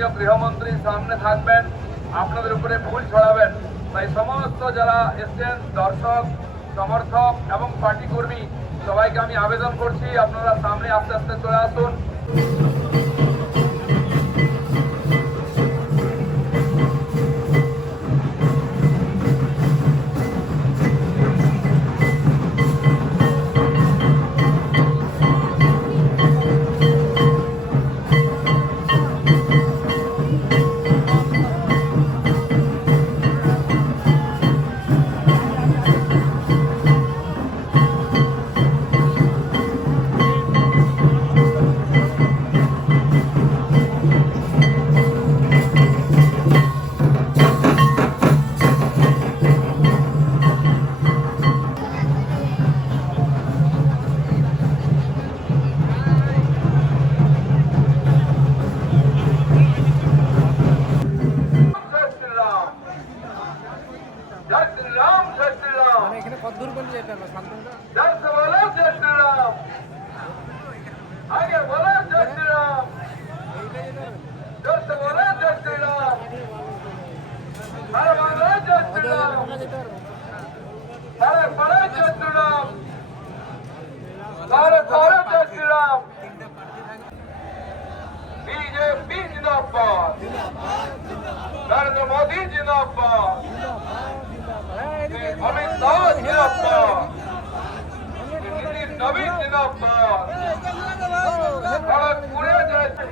মাননীয় গৃহমন্ত্রী সামনে থাকবেন, আপনাদের উপরে ফুল ছড়াবেন। তাই সমস্ত যারা এসছেন, দর্শক, সমর্থক এবং পার্টি কর্মী, সবাইকে আমি আবেদন করছি আপনারা সামনে আস্তে আস্তে চলে আসুন। কতদূর বলে যেতে হবে শান্তনুটা জয় শ্রীরাম, আগে বলো জয় শ্রীরাম, জয় বলো জয় শ্রীরাম, আরে বলো জয় শ্রীরাম, আরে বলো জয় শ্রীরাম, আরে বলো জয় শ্রীরাম। बीजेपी जिंदाबाद, नरेंद्र मोदी जिंदाबाद, अमित शाह जिंदाबाद, नीतीश नवीन जिंदाबाद। पूरे जैसे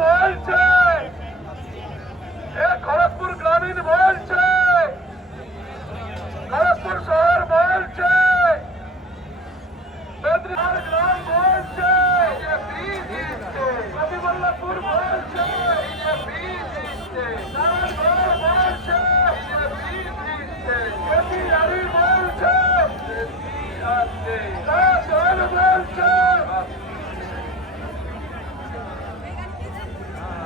বলছে খড়গপুর গ্রামীণ বলছে, খড়গপুর শহর বলছে, মেদিনীপুর গ্রাম বলছে, কবিবল্লভপুর বলছে, নারায়ণগড় বলছে, কেপিআরি বলছে, বলছে।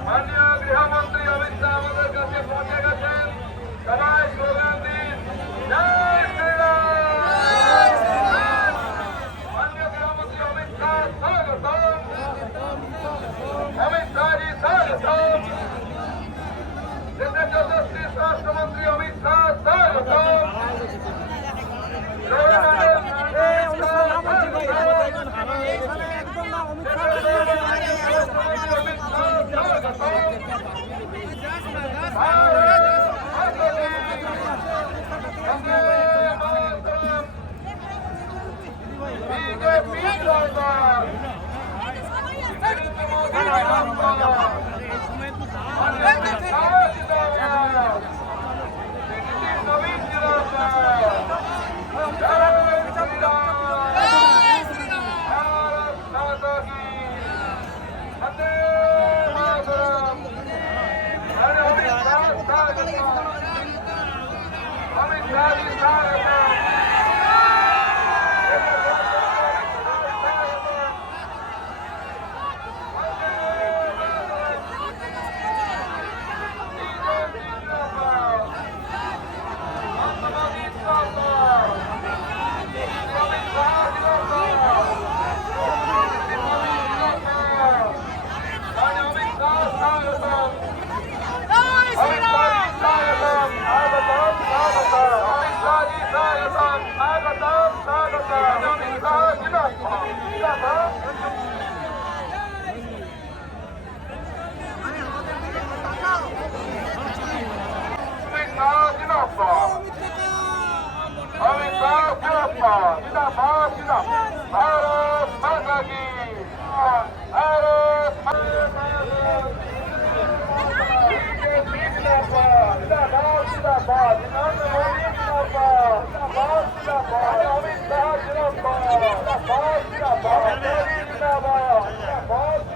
মাননীয় গৃহমন্ত্রী অমিত শাহ আমাদের কাছে পৌঁছে গেছেন। সবাই স্লোগান দিন, জয় শ্রীরাম। মাননীয় গৃহমন্ত্রী অমিত শাহ স্বাগতম, অমিত শাহজি স্বাগতম, দেশের যশস্বী স্বরাষ্ট্রমন্ত্রী অমিত শাহ স্বাগতম, Bye.